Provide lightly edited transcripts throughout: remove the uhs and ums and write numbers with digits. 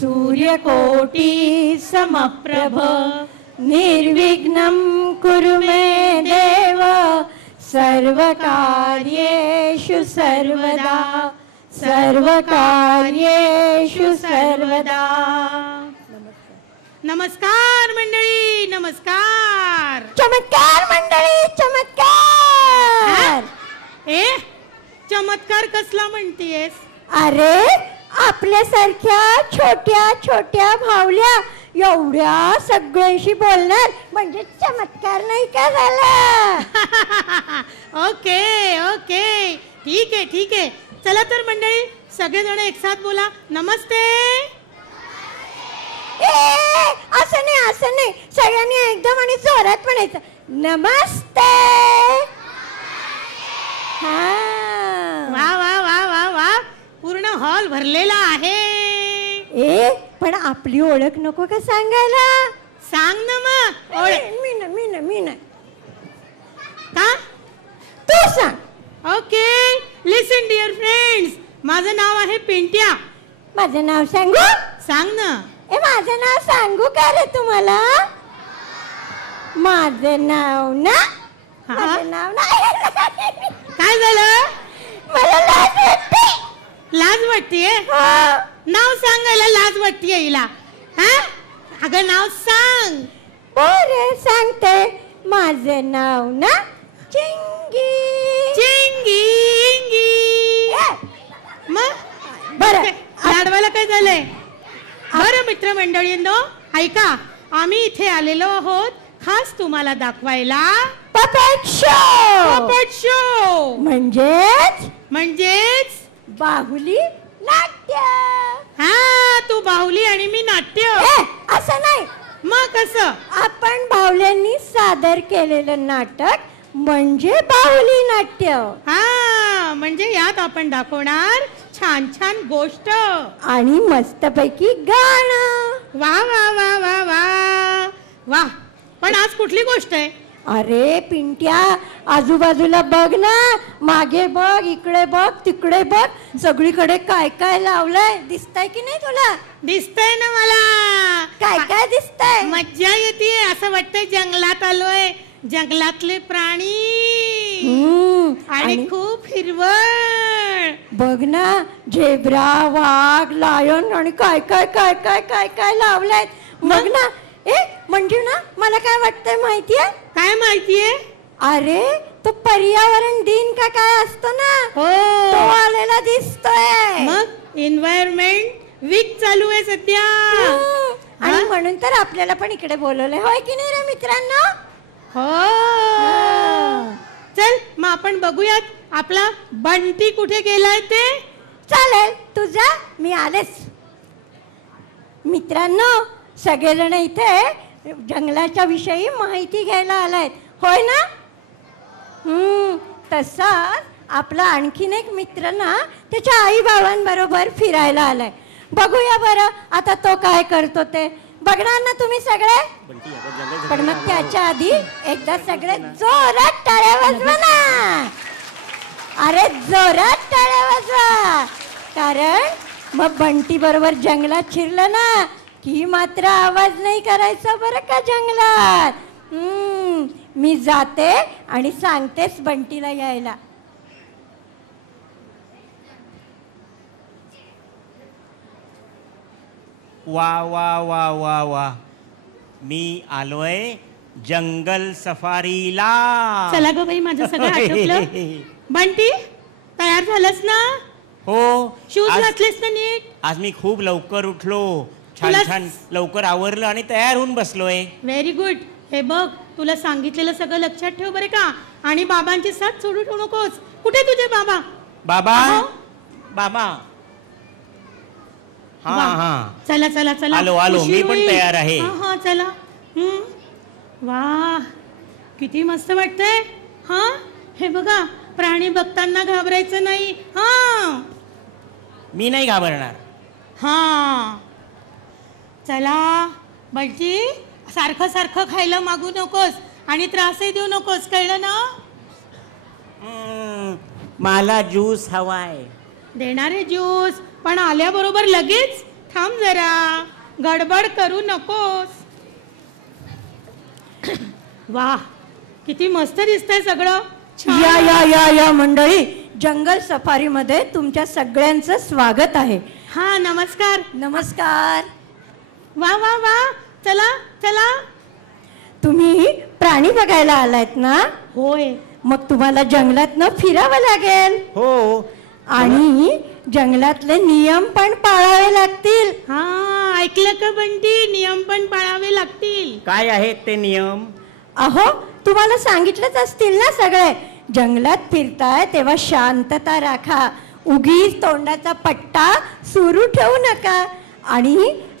सूर्यकोटि समप्रभ निर्विघ्नं कुरु मे देव सर्वकार्येषु सर्वदा सर्वकार्येषु सर्वदा। नमस्कार मंडळी, नमस्कार. चमत्कार मंडळी, चमत्कार. ए चमत्कार कसला म्हणतीयेस? अरे आपल्यासारख्या छोट्या छोट्या भावल्या एवढ्या सगळ्यांशी बोलणार म्हणजे चमत्कार नाही का झाला? ओके ओके, ठीक आहे ठीक आहे. चला तर मंडळी सगळेजण एक साथ बोला नमस्ते. असं नाही सगळ्यांनी एकदम आणि जोरात म्हणायचं नमस्ते. वा वा वा वा वा, पूर्ण हॉल भरलेला आहे. पण आपली ओळख नको का सांगायला? सांग ना मग. मी ना का? तू सांग. ओके लिसन डिअर फ्रेंड्स, माझं नाव आहे पिंट्या. माझं नाव सांगू? सांग ना. माझं नाव सांगू का रे तुम्हाला? माझं नाव ना काय झालं? मला लाज वाटते. लाज वाटतेय? नाव सांगायला लाज वाटतेय हिला? अगं नाव सांग. बरं सांगते. माझं नाव ना चिंगी. चिंगी इंगी. मग बरं लाडवाला काय झालंय? बरं मित्रमंडळींनो ऐका, आम्ही इथे आलेलो आहोत खास तुम्हाला दाखवायला पपेट शो. पपेट शो म्हणजेच बाहुली नाट्य. तू बाहुली आणि मी नाट्य. असं नाही. मग कसं? आपण बाहुल्यांनी सादर केलेलं नाटक म्हणजे बाहुली नाट्य. म्हणजे यात आपण दाखवणार छान छान गोष्ट आणि मस्तपैकी गाणं. वा वा वा वा वा वा. पण आज कुठली गोष्ट आहे? अरे पिंट्या, आजूबाजूला बघ ना, मागे बघ, इकडे बघ, तिकडे बघ, सगळीकडे काय काय लावलंय. दिसतंय की नाही तुला? दिसतंय ना मला. काय काय दिसतंय? मज्जा येते. असं वाटतंय जंगलात आलोय. जंगलातले प्राणी आणि खूप हिरवळ. बघ ना, झेब्रा, वाघ, लायन आणि काय काय काय काय काय काय लावलंय. बघ ना. म्हणजे ना मला काय वाटतंय माहितीये? काय माहितीये? अरे तो पर्यावरण दिन का काय असतो ना, तो आलेला दिसतोय. मग एन्व्हायरमेंट वीक चालू आहे सध्या. आणि म्हणून तर आपल्याला पण इकडे बोलवलंय, होय की नाही रे मित्रांनो? हो. चल मग आपण बघूयात आपला बंटी कुठे गेलाय ते. चालेल, तू जा, मी आलेच. मित्रांनो सगळेजण इथे जंगलाच्या विषयी माहिती घ्यायला आलायत, होय ना? तसाच आपला आणखीन एक मित्र ना त्याच्या आई बाबांबरोबर फिरायला आलाय. बघूया बरं आता तो काय करतो ते. बघणार ना तुम्ही सगळे. पण मग त्याच्या आधी एकदा सगळे जोरात टाळ्या वाजवा ना. अरे जोरात टाळ्या वाजवा, कारण मग बंटी बरोबर जंगलात शिरलं ना की मात्र आवाज नाही करायचा बरं का जंगलात. मी जाते आणि सांगतेस बंटीला यायला. वा वा वा वा वा, मी आलोय जंगल सफारीला. चला ग बाई, माझं सगळं आटोपलं. बंटी, तयार झालंस ना? हो. शूज घातलेस ना नीट? आज मी खूप लवकर उठलो, छान तुला- छान लवकर आवरलं आणि तयार होऊन बसलोय. Very good. हे बघ, तुला सांगितलेलं सगळं लक्षात ठेव बरे का, आणि बाबांची साथ सोडू ठेवू नकोस. कुठे तुझे बाबा? बाबा, अहो. बाबा. हा वा. हा, चला चला चला, आलो, आलो. उशीर मी पण होईल. तयार आहे. हा हा, चला. वा, किती मस्त वाटतंय. हा, हे बघा, प्राणी बघताना घाबरायचं नाही. हा मी नाही घाबरणार. हा, चला. बंटी, सारखं सारखं खायला मागू नकोस आणि त्रासही देऊ नकोस, कळलं ना? मला ज्यूस हवाय. देणार आहे ज्यूस, पण आल्याबरोबर लगेच थांब जरा, गडबड करू नकोस. वा, किती मस्त दिसतंय सगळं. छान. या या या या मंडळी, जंगल सफारी मध्ये तुमच्या सगळ्यांचं स्वागत आहे. हा, नमस्कार. नमस्कार. वा वा वा, चला चला. तुम्ही प्राणी बघायला आलायत ना? होय. मग तुम्हाला जंगलात फिरावं लागेल हो. आणि जंगलातले नियम पण पाळावे लागतील. हा, ऐकलं का बंटी? नियम पण पाळावे लागतील. काय आहेत ते नियम? अहो, तुम्हाला सांगितलंच असतील ना सगळे. जंगलात फिरताय तेव्हा शांतता राखा, उगीच तोंडाचा पट्टा सुरू ठेवू नका आणि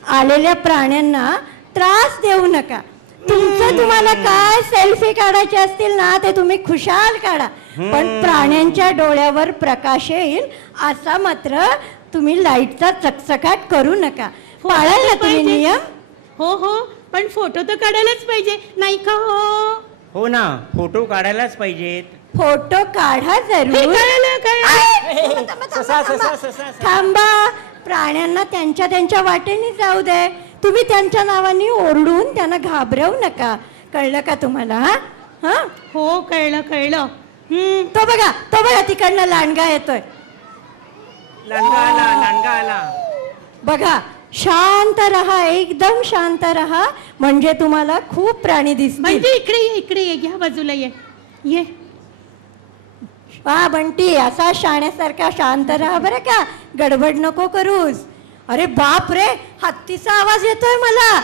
आलेल्या प्राण्यांना त्रास देऊ नका. तुमचं तुम्हाला काय सेल्फी काढायचे असतील ना ते तुम्ही खुशाल काढा, पण प्राण्यांच्या डोळ्यावर प्रकाश येईल असा मात्र तुम्ही लाईटचा चकचकाट करू नका. पाळाल ना तुम्ही नियम? हो हो, पण फोटो तर काढायलाच पाहिजे, नाही का? हो ना, फोटो काढायलाच पाहिजेत. फोटो काढा हे जरूर. कळलं, कळलं. ससा ससा ससा. थांबा, प्राण्यांना त्यांच्या त्यांच्या वाटेने जाऊ दे. तुम्ही त्यांच्या नावाने ओरडून त्यांना घाबरवू नका, कळलं का तुम्हाला? हा, हो, कळलं कळलं. तो बघा तिकडनं लांडगा येतोय. लांडगा आला, लांडगा आला. बघा, शांत रहा, एकदम शांत रहा, म्हणजे तुम्हाला खूप प्राणी दिसतील. म्हणजे इकडे ये, इकडे ये, घ्या बाजूला ये. ये. वा बंटी, असा शाण्यासारखा शांत राहा बरं का, गडबड नको करूस. अरे बाप रे, हत्तीचा आवाज येतोय मला.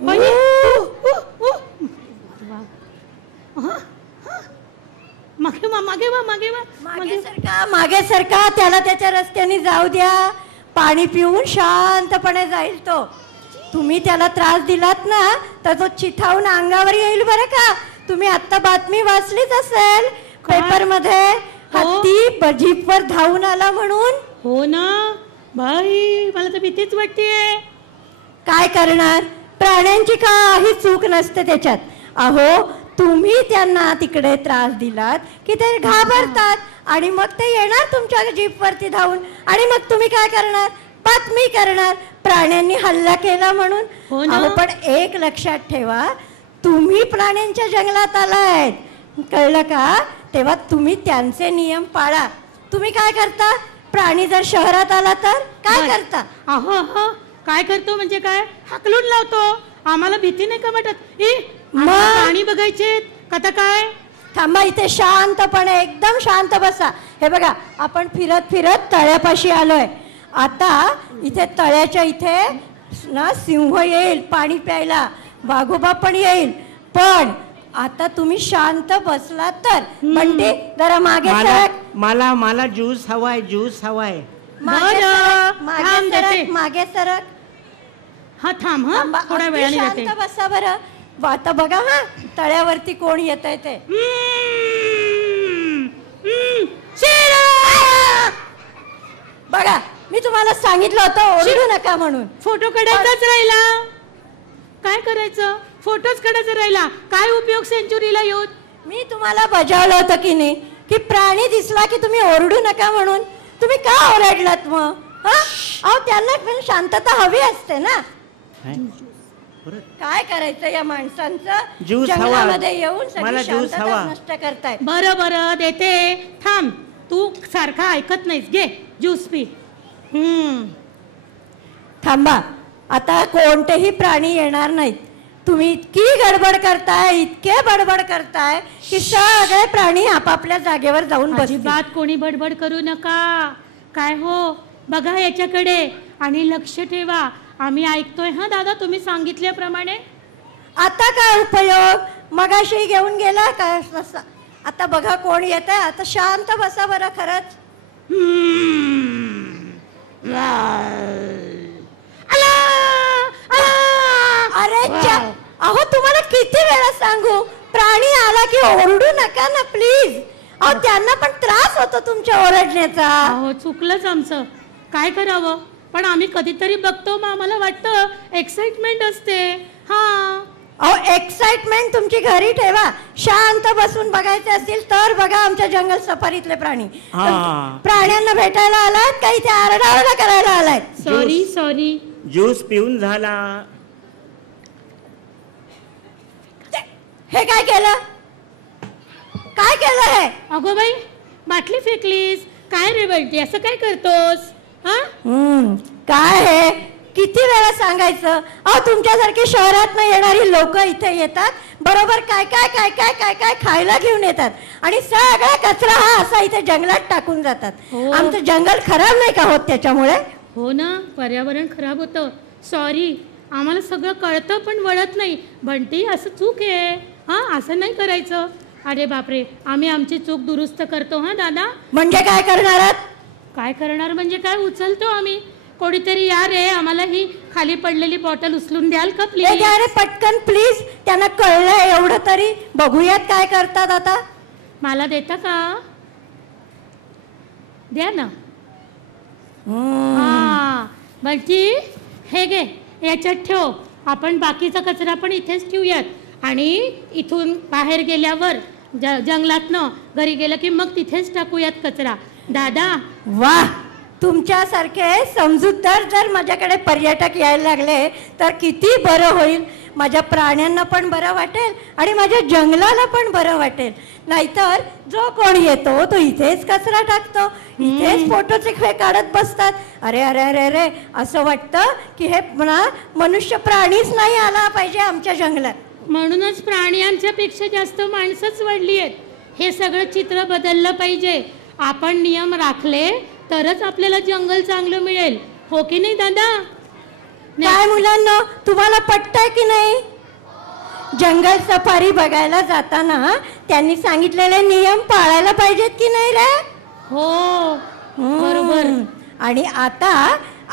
बाई. मागे वा, मागे वा, मागे वा, मागे सरका, त्याला त्याच्या रस्त्याने जाऊ द्या. पाणी पिऊन शांतपणे जाईल तो. तुम्ही त्याला त्रास दिलात ना तर तो चिथावून अंगावर येईल बरं का. तुम्ही आता बातमी वाचलीच असेल पेपर मध्ये, हत्ती जीपवर धावून आला म्हणून. हो ना बाई, मला तर भीतीच वाटतेय. काय करणार, प्राण्यांची काही चूक नसते त्याच्यात. अहो, तुम्ही त्यांना तिकडे त्रास दिलात की ते घाबरतात आणि मग ते येणार तुमच्या जीपवरती धावून, आणि मग तुम्ही काय करणार? बातमी करणार प्राण्यांनी हल्ला केला म्हणून. हो ना. अहो, पण एक लक्षात ठेवा, तुम्ही प्राण्यांच्या जंगलात आलाय, कळलं का? तेव्हा तुम्ही त्यांचे नियम पाळा. तुम्ही काय करता? प्राणी जर शहरात आला तर काय करता? अहो अहो, काय करतो म्हणजे काय? हाकलून लावतो. आम्हाला भीती नाही का वाटत? प्राणी बघायचे कथा काय? थांबा, इथे शांतपणे एकदम शांत बसा. हे बघा, आपण फिरत फिरत तळ्यापाशी आलोय. आता इथे तळ्याच्या इथे ना सिंह येईल पाणी प्यायला, वाघोबा पण येईल. पण आता तुम्ही शांत बसला तर. बंटी, जरा मागे सरक. मला ज्यूस हवाय, ज्यूस हवाय. मागे सरक, मागे सरक, मागे सरक. हा, थांब. हा, थांबा, थोड्या अगदी वेळाने शांत येते. बसा बरं. आता बघा, हा तळ्यावरती कोण येत आहे ते. बघा, तुम्हाला सांगितलं होतं ओरडू नका म्हणून. फोटो काढायचाच राहिला. काय करायचं? फोटोच काढायचा राहिला. काय उपयोग सेंचुरीला येऊन? मी तुम्हाला बजावलं होतं की नाही की प्राणी दिसला की तुम्ही ओरडू नका म्हणून. तुम्ही का ओरडलात मग? अहो त्यांना पण शांतता हवी असते ना. काय करायचं या माणसांचं? ज्यूस हवा. जंगलामध्ये येऊन मला सगळी ज्यूस शांतता हवा. नष्ट करताय. बरं बरं देते. थांब, तू सारखा ऐकत नाहीस. घे ज्यूस पी. थांबा, आता कोणतेही प्राणी येणार नाहीत. तुम्ही इतकी गडबड करताय, इतके बडबड करताय की सगळे प्राणी आपापल्या जागेवर जाऊन बसतील. अजिबात कोणी बडबड करू नका. काय हो, बघा याच्याकडे आणि लक्ष ठेवा. आम्ही ऐकतोय हा दादा, तुम्ही सांगितल्याप्रमाणे. आता काय उपयोग? मगाशी घेऊन गेला काय? आता बघा कोण येत आहे. आता शांत बसा बरं. खरंच अरे अहो तुम्हाला किती वेळा सांगू, प्राणी आला की ओरडू नका ना प्लीज. अहो त्यांना पण त्रास होतो तुमच्या ओरडण्याचा. हो, चुकलंच आमचं. काय करावं? पण आम्ही कधीतरी बघतो, मग आम्हाला वाटतं एक्साइटमेंट असते. हा, अहो एक्साइटमेंट तुमची घरी ठेवा. शांत बसून बघायचे असतील तर बघा आमच्या जंगल सफारीतले प्राणी. प्राण्यांना भेटायला आलात का इथे आरडाओरडा करायला आलात? Sorry sorry. ज्यूस पिऊन झाला. हे काय केलं? काय केलं हे? अगो बाई, बाटली फेकलीस. काय रे बलटी, असं काय करतोस? हा, काय हे? किती वेळा सांगायचं? अहो तुमच्यासारखी शहरात येणारी लोक इथे येतात, बरोबर काय काय काय काय काय काय खायला घेऊन येतात आणि सगळा कचरा हा असा इथे जंगलात टाकून जातात. आमचं जंगल खराब नाही का होत त्याच्यामुळे? हो ना, पर्यावरण खराब होतं. सॉरी, आम्हाला सगळं कळतं पण वळत नाही. बंटी, असं चूक आहे. हा, असं नाही करायचं. अरे बापरे, आम्ही आमची चूक दुरुस्त करतो. हा दादा. म्हणजे काय करणार आहात? काय करणार म्हणजे काय, उचलतो आम्ही. कोणीतरी या रे, आम्हाला ही खाली पडलेली बॉटल उचलून द्याल का प्लीज? अरे पटकन प्लीज. त्यांना कळलंय एवढं तरी. बघूयात काय करतात आता. मला देता का? द्या ना. हा बंटी, हे घे, याच्यात ठेव. आपण बाकीचा कचरा पण इथेच ठेवूयात आणि इथून बाहेर गेल्यावर जंगलातनं घरी गेलं की मग तिथेच टाकूयात कचरा. दादा, वाह, तुमच्यासारखे समजूतदार जर माझ्याकडे पर्यटक यायला लागले तर किती बरं होईल. माझ्या प्राण्यांना पण बरं वाटेल आणि माझ्या जंगलाला पण बरं वाटेल. नाहीतर जो कोण येतो तो इथेच कचरा टाकतो, इथेच फोटोचे खे काढत बसतात. अरे अरे अरे अरे, असं वाटतं की हे मनुष्य प्राणीच नाही आला पाहिजे आमच्या जंगलात. म्हणूनच प्राण्यांच्या पेक्षा जास्त माणसंच वाढली आहेत. हे सगळं चित्र बदललं पाहिजे. आपण नियम राखले तरच आपल्याला जंगल चांगलं मिळेल. हो की नाही दादा? काय मुलांना, तुम्हाला पटतंय की नाही? जंगल सफारी बघायला जाताना त्यांनी सांगितलेले नियम पाळायला पाहिजेत की नाही रे? हो, बरोबर. आणि आता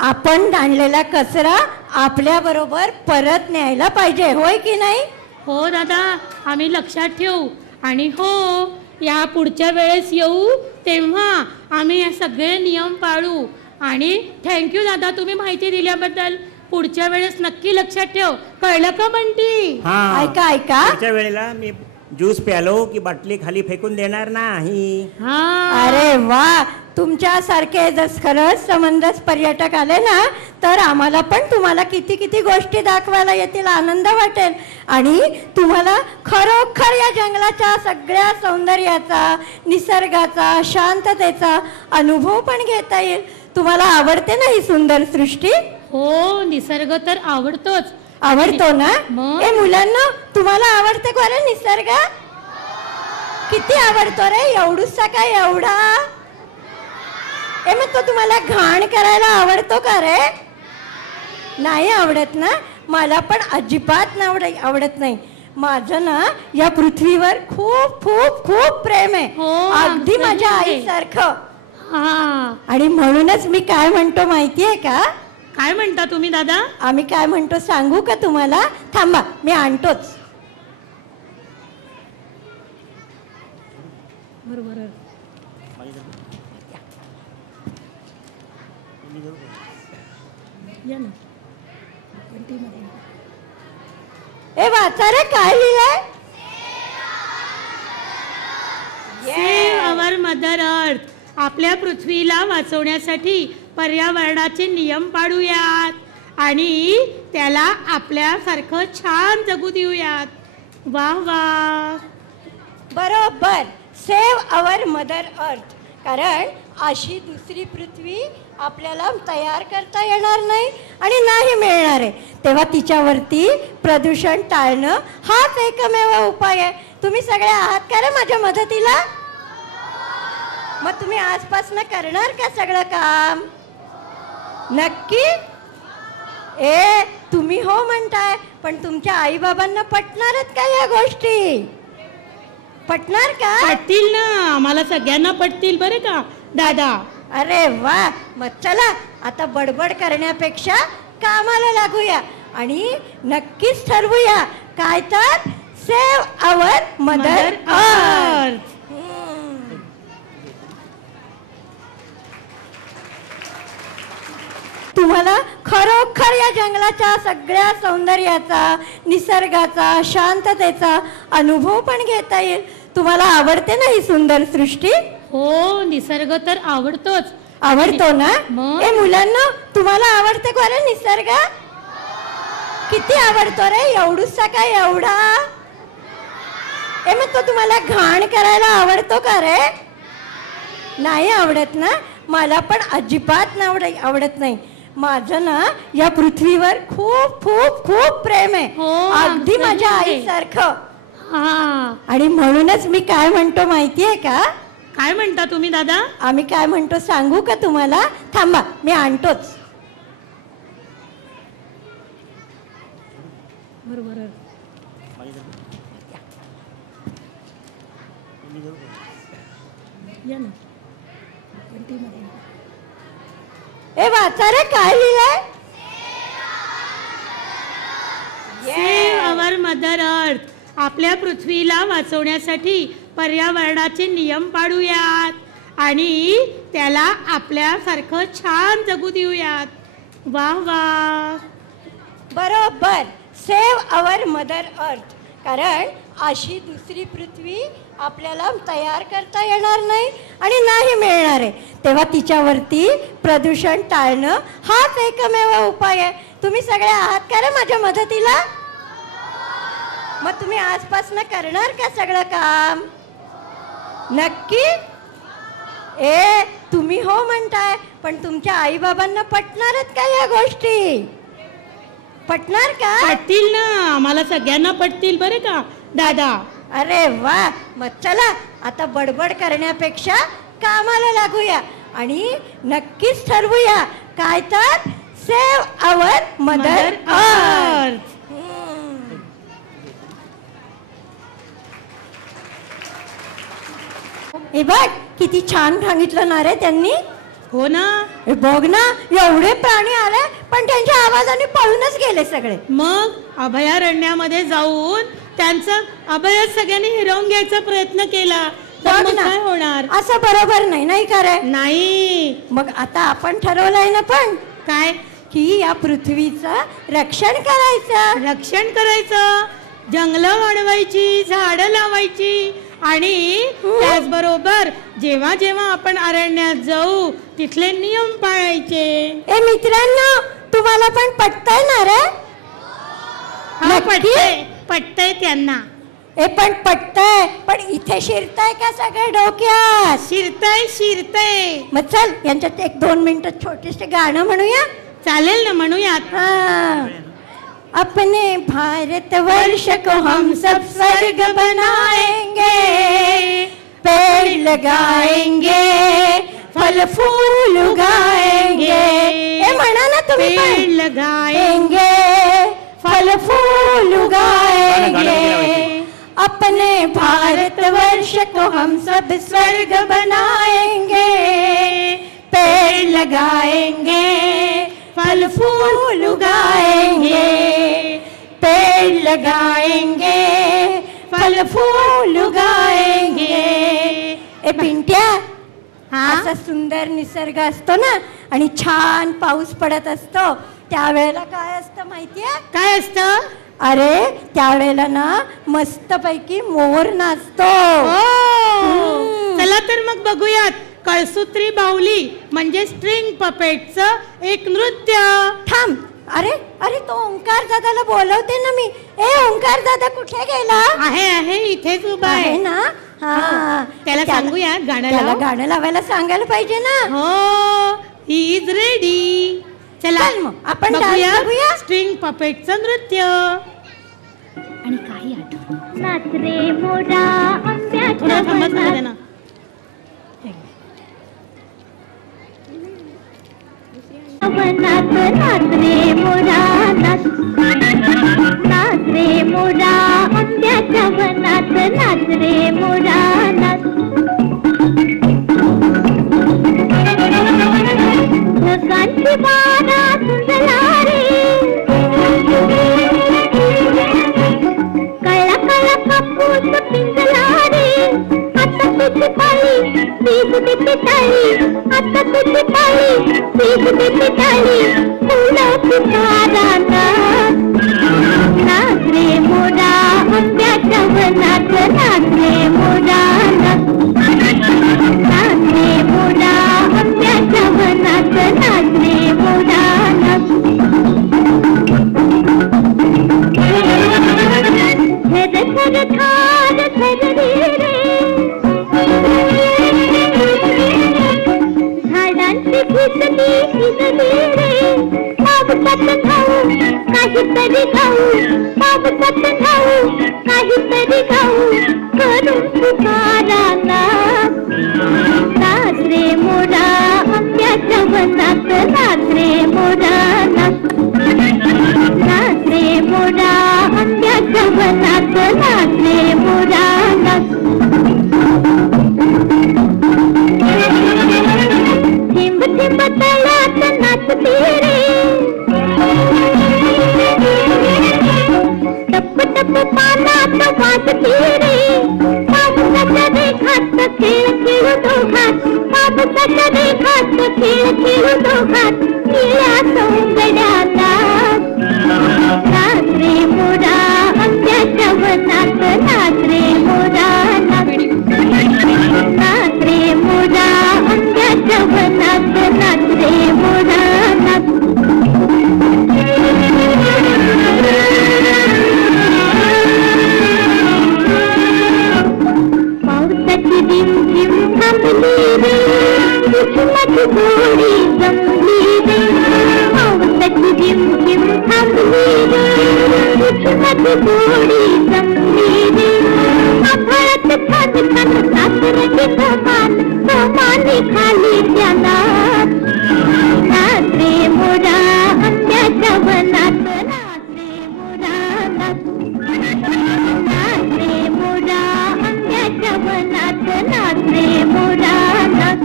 आपण आणलेला कचरा आपल्या बरोबर परत न्यायला पाहिजे, होय की नाही? हो दादा, आम्ही लक्षात ठेवू. आणि हो, या पुढच्या वेळेस येऊ तेव्हा आम्ही हे सगळे नियम पाळू. आणि थँक्यू दादा, तुम्ही माहिती दिल्याबद्दल. पुढच्या वेळेस नक्की लक्षात ठेव. कळलं का बंटी? ऐका ऐका, पुढच्या वेळेला मी ज्यूस प्यालो की बाटली खाली फेकून देणार नाही. अरे वा, तुमच्यासारखे जर खरंच समंजस पर्यटक आले ना तर आम्हाला पण तुम्हाला किती किती गोष्टी दाखवायला येतील. आनंद वाटेल आणि तुम्हाला खरोखर या जंगलाच्या सगळ्या सौंदर्याचा, निसर्गाचा, शांततेचा अनुभव पण घेता येईल. तुम्हाला आवडते ना ही सुंदर सृष्टी? हो, निसर्ग तर आवडतोच. आवडतो ना? मग? ए मुलांना, तुम्हाला आवडते का रे निसर्ग? किती आवडतो रे? एवढूसा काय एवढा? ए मग तो तुम्हाला घाण करायला आवडतो का रे? नाही आवडत ना? मला पण अजिबात आवडत नाही. माझं ना या पृथ्वीवर खूप खूप खूप प्रेम आहे. हो, अगदी माझ्या आईसारखं. आणि म्हणूनच मी काय म्हणतो माहितीये का? काय म्हणता तुम्ही दादा? आम्ही काय म्हणतो सांगू का तुम्हाला? थांबा, मी आणतोच. बरोबर. या ना. ए वाचा रे, काय लिहिलंय? Save our mother earth. आपल्या पृथ्वीला वाचवण्यासाठी पर्यावरणाचे नियम पाडूयात आणि त्याला आपल्यासारखं छान जगू देऊयात. वाह वाह. बरोबर, सेव्ह अवर मदर अर्थ. कारण अशी दुसरी पृथ्वी आपल्याला तयार करता येणार नाही आणि नाही मिळणार आहे. तेव्हा तिच्यावरती प्रदूषण टाळणं हाच एकमेव उपाय आहे. तुम्ही सगळे आहात का रे माझ्या मदतीला? मग तुम्ही आजपासून करणार का सगळं काम? नक्की? ए तुम्ही हो म्हणताय, पण तुमच्या आई बाबांना पटणारच का या गोष्टी? पटणार का? पटतील ना, आम्हाला सगळ्यांना पटतील बरं का दादा. अरे वा, मग चला आता बडबड करण्यापेक्षा कामाला लागूया आणि नक्कीच ठरवूया काय तर सेव्ह अवर मदर अर्थ. तुम्हाला खरोखर या जंगलाच्या सगळ्या सौंदर्याचा, निसर्गाचा, शांततेचा अनुभव पण घेता येईल. तुम्हाला आवडते ना ही सुंदर सृष्टी? हो, निसर्ग तर आवडतोच. आवडतो ना? मग? ए मुलांना, तुम्हाला आवडते का रे निसर्ग? किती आवडतो रे? एवढूसा काय एवढा? ए मग तो तुम्हाला घाण करायला आवडतो का रे? नाही आवडत ना? मला पण अजिबात आवडत नाही. माझं ना या पृथ्वीवर खूप खूप खूप प्रेम आहे. हो, अगदी आमचंही माझ्या आहे. आईसारखं. हा, आणि म्हणूनच मी काय म्हणतो माहितीये का? काय म्हणता तुम्ही दादा? आम्ही काय म्हणतो सांगू का तुम्हाला? थांबा, मी आणतोच. बरोबर. या ना. ए वाचा रे, काय लिहिलंय? Save our mother earth. आपल्या पृथ्वीला वाचवण्यासाठी पर्यावरणाचे नियम पाडूयात आणि त्याला आपल्यासारखं छान जगू देऊयात. वाह वाह. बरोबर, सेव्ह अवर मदर अर्थ. कारण अशी दुसरी पृथ्वी आपल्याला तयार करता येणार नाही आणि नाही मिळणार आहे. तेव्हा तिच्यावरती प्रदूषण टाळणं हाच एकमेव उपाय आहे. तुम्ही सगळे आहात का रे माझ्या मदतीला? मग तुम्ही आजपासून करणार का सगळं काम? नक्की? ए तुम्ही हो म्हणताय, पण तुमच्या आई बाबांना पटणारच का या गोष्टी? पटणार का? पटतील ना, आम्हाला सगळ्यांना पटतील बरं का दादा. अरे वा, मग चला आता बडबड करण्यापेक्षा कामाला लागूया आणि नक्कीच ठरवूया काय तर सेव्ह अवर मदर अर्थ. हे बघ किती छान सांगितलं ना रे त्यांनी. हो ना. हे बघ ना, एवढे प्राणी आले पण त्यांच्या आवाजाने पळूनच गेले सगळे. मग अभयारण्यामध्ये जाऊन त्यांचं अभय सगळ्यांनी हिरावून घ्यायचा प्रयत्न केला, तर बघ मग ना, काय होणार? असं बरोबर नाही, नाही का रे? नाही. मग आता आपण ठरवलंय ना पण काय? की या पृथ्वीचं रक्षण करायचं. रक्षण करायचं, जंगलं वाढवायची, झाडं लावायची आणि त्याचबरोबर जेव्हा जेव्हा आपण अरण्यात जाऊ तिथले नियम पाळायचे. ए मित्रांनो, तुम्हाला पण पटतंय ना रे? हा, नक्की? पटतंय त्यांना. ए पण पटतंय, पण इथे शिरताय का सगळे डोक्यात? शिरतय. मग चल यांच्यात 1-2 मिनिटं छोटेसे गाणं म्हणूया. चालेल ना, म्हणूयात. हाँ। अपने भारत वर्ष को हम सब स्वर्ग बनाएंगे, पेड़ लगाएंगे, फल फूल उगाएंगे. ए म्हणा ना तुम्ही पण. पेड़ लगाएंगे, फल फूल उगाएंगे. अपने भारत वर्ष को हम सब स्वर्ग बनाएंगे, पेड़ लगाएंगे, फल फूल उगाएंगे, पेड़ लगाएंगे, फल फूल उगाएंगे. ए पिंट्या, हा? असा सुंदर निसर्ग असतो ना आणि छान पाऊस पडत असतो त्यावेळेला काय असतं माहितीये? काय असतं? अरे त्यावेळेला ना मस्तपैकी मोर नाचतो. हो. चला तर मग बघूयात कळसूत्री बाहुली म्हणजे स्ट्रिंग पपेटचं एक नृत्य. थांब. अरे अरे तो ओंकार दादाला बोलवते ना मी. ए ओंकार दादा कुठे गेला? आहे इथेच उभा आहे आहे ना. हा त्याला सांगूया गाणं त्याला लाव. गाणं लावायला सांगायला पाहिजे ना. हो ही इज रेडी. चला चल मग, आपण dance बघूया. स्ट्रिंग पपेटचं नृत्य. आणि काही आठवण नाच रे मोरा आंब्याच्या थोडं थांबत वनात. नाही ना. वनात नाच रे मोरा नाच. नाच रे मोरा आंब्याच्या वनात नाच रे मोरा नाच. ढगांची बारा सुंदला रे. कळला कळला कापूस पिंजला रे. आता तुझी पाळी बीज देते टाळी. आता तुझी पाळी बीज देते टाळी. फुलं पिकारा नाच. नाच रे मोरा आंब्याच्या वनात नाच रे मोरा नाच. नाच रे मोरा आंब्याच्या वनात नाच रे मोरा नाच. थर थर थार थर रे. झाडांची घुसली शिजली रे. पावसात धावू काहीतरी गाऊ. पावसात धावू काहीतरी गाऊ. करून पुकारा नाच. नाच रे मोरा आंब्याच्या वनात नाच रे मोरा नाच. नाच रे मोरा आंब्याच्या वनात नाच रे मोरा नाच. थेंब थेंब तळ्यात नाचते रे. टप टप पानात वाजते रे. पावसाच्या रेखात खेळ खेळू दोघात. पावसाच्या रेखात खेळ खेळू दोघात. निळ्या सोंगड्या नाच. नाच रे मोरा आंब्याच्या वनात नाच रे मोरा नाच. नाच रे मोरा आंब्याच्या वनात नाच रे मोरा नाच. पावसाची रिमझिम थांबली रे. कुसुमाची गोडी जमली रे. पावसाची रिमझिम थांबली रे. कुसुमाची गोडी जमली रे. आभाळात छान छान सासरंगी कमान. कमानी खाली त्या नाच. नाच रे मोरा आंब्याच्या वनात नाच रे मोरा नाच. नाच रे मोरा आंब्याच्या वनात नाच रे मोरा नाच.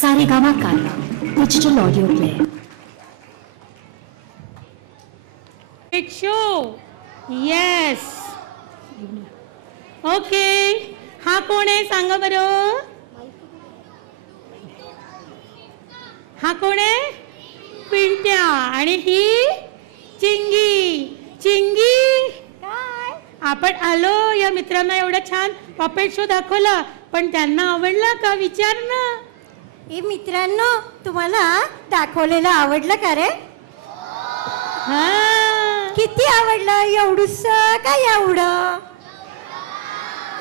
सारेगामा कारवा डिजिटल ऑडिओ प्लेयर. एक शो. येस. ओके. हा कोण आहे सांगा बरं. हा कोण आहे? पिंट्या. आणि ही चिंगी. चिंगी काय? आपण आलो या मित्रांना एवढा छान पपेट शो दाखवला पण त्यांना आवडला का विचार ना. ए मित्रांनो तुम्हाला दाखवलेलं आवडलं का रे? हा. किती आवडलं? एवढूस का एवढं?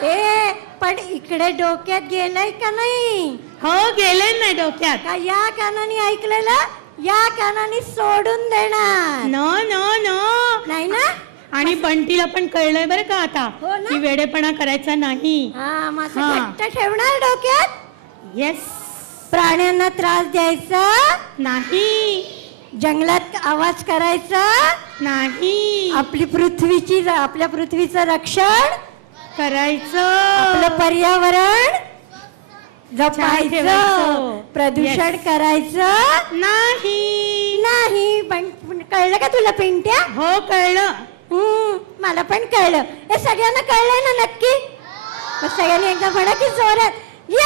ए पण इकडे डोक्यात गेलंय का नाही? हो गेले ना डोक्यात. का या कानाने ऐकलेलं या कानाने सोडून देणार नो नो नो. नाही ना? आणि बंटीला पण कळलंय बरं का आता हो ना? की वेडेपणा करायचा नाही. हा माझं हा. घट्ट ठेवणार डोक्यात. येस. प्राण्यांना त्रास द्यायचा नाही. जंगलात आवाज करायचा नाही. आपल्या पृथ्वीचं रक्षण करायचं. आपलं पर्यावरण छान जपायचं. ठेवायचं. प्रदूषण Yes. करायचं नाही. नाही. पण कळलं का तुला पिंट्या? हो कळलं. मला पण कळलं. हे सगळ्यांना कळलंय ना नक्की? मग सगळ्यांनी एकदा म्हणा की जोरात ये.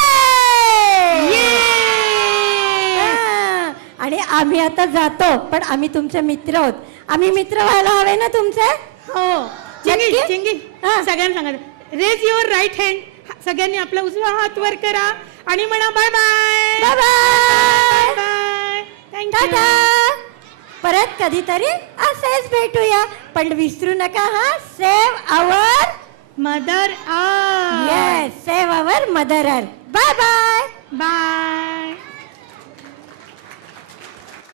हा. आणि आम्ही आता जातो, पण आम्ही तुमचे मित्र आहोत. आम्ही मित्र व्हायला हवे ना तुमचे? हो. चिंगी नक्की? चिंगी हा. सगळ्यांना सांगा रेज युअर राईट हँड. सगळ्यांनी आपला उजवा हात वर करा आणि म्हणा bye bye. Bye bye. Bye. Thank you. टाटा. परत कधीतरी असेच भेटूया, पण विसरू नका हा, save our mother yes, save our mother earth. Bye bye. Bye.